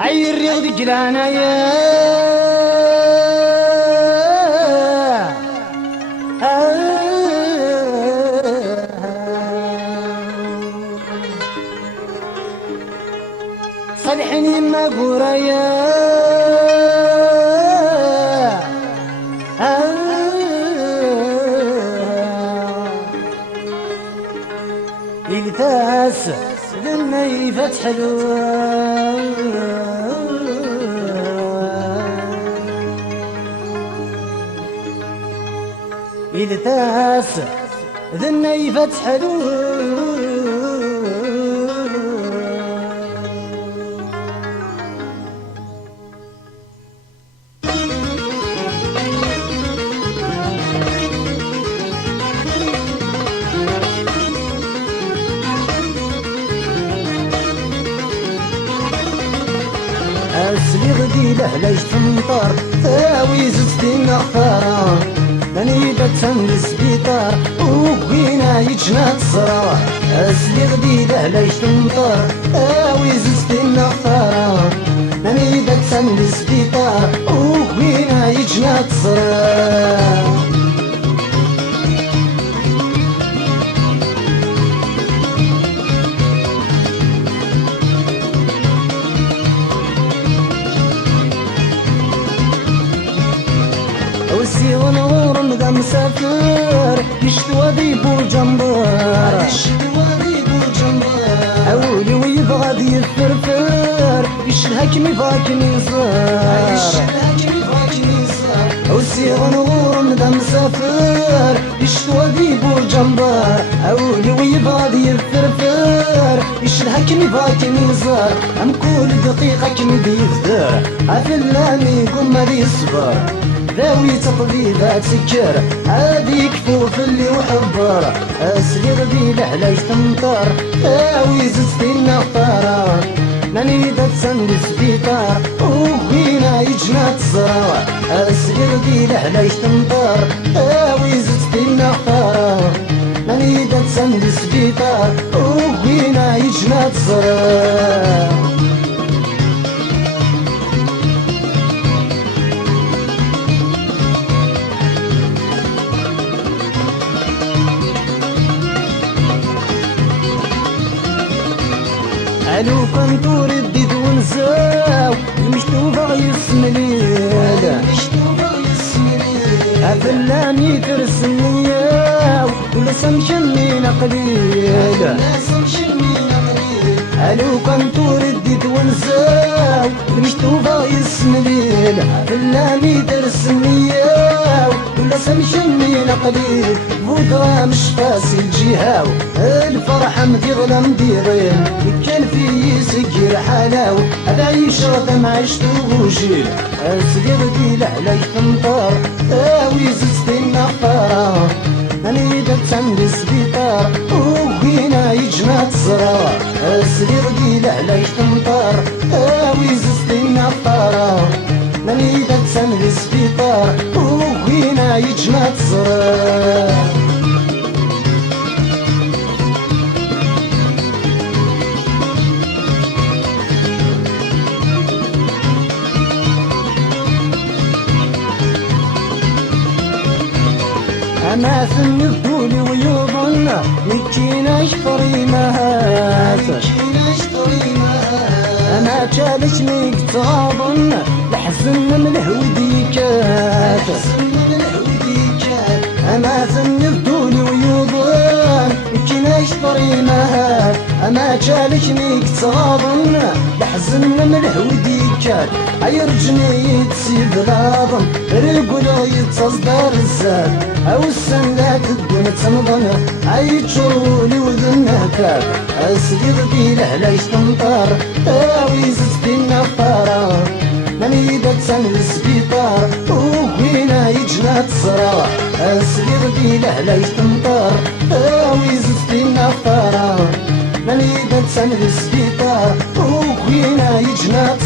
عير ريغ دجلانا يا صالحني ما قرايا التاس ذني فتح التاس ذني فتح أسلي غدي له ليش تمطر ثاوي زدتي أخطار ماني بتسن للسبيطار وبينا يجنا تصرار أسلي غدي له ليش تمطر ثاوي زدتي أخطار ماني بتسن للسبيطار وبينا يجنا تصرار وسيغ نور مدى مسافر يشتوى ذيبو جنبار أولي ويبغى ذي الفرفر يشلهك مفاك نصار وسيغ نور مدى مسافر يشتوى ذيبو جنبار أولي ويبغى ذي الفرفر يشلهك مفاك نصار أم كل دقيقة كمدي يفدر عفلاني قم ذي صبر ذاوي تطبيبات سكر هادي كفوف اللي وحبر اسلي غدي لحلاش تمطر ذاوي زدتي النخطار ماني دتسن للسبيطار وبينا يجنا تصرار اسلي غدي لحلاش تمطر ذاوي زدتي النخطار ماني دتسن للسبيطار وبينا يجنا تصرار علو كنت رديت ونساو المشتوفة يسمليل أفلاني ترسمياو ولا سمشني نقليل علو كنت رديت ونساو المشتوفة يسمليل أفلاني ترسمياو ولا سمشني نقليل بودرا مش فاسي الجهاو الفرحة مديغلا مديغين كان في سكير حلاو العيش غدا ما عشتو بوجيل اسلي غدي لعلاش تمطر ثاوي زدتي النخطار ماني دتسن للسبيطار وبينا يجنا تصرار اسلي غدي لعلاش تمطر ثاوي زدتي النخطار ماني دتسن للسبيطار وبينا يجنا تصرار أنا ثم الطول ويوضن مكينا اشتري مهات أنا جالس ميك تغاضن لحزن من الهوديكات أنا ثم الطول ويوضن مكينا اشتري مهات أنا جالس ميك تغاضن لحزن من الهوديكات عيرجني يتسيب غاضن ريقولو يتصدر الزاد أو السنة تدون تنظن عيتشرولي وذنهتك أسلي غدي لعلاش تمطر ثاوي زدتي النخطار ماني دتسن للسبيطار وبينا يجنا تصرار أسلي غدي لعلاش تمطر ثاوي زدتي النخطار ماني دتسن للسبيطار وبينا يجنا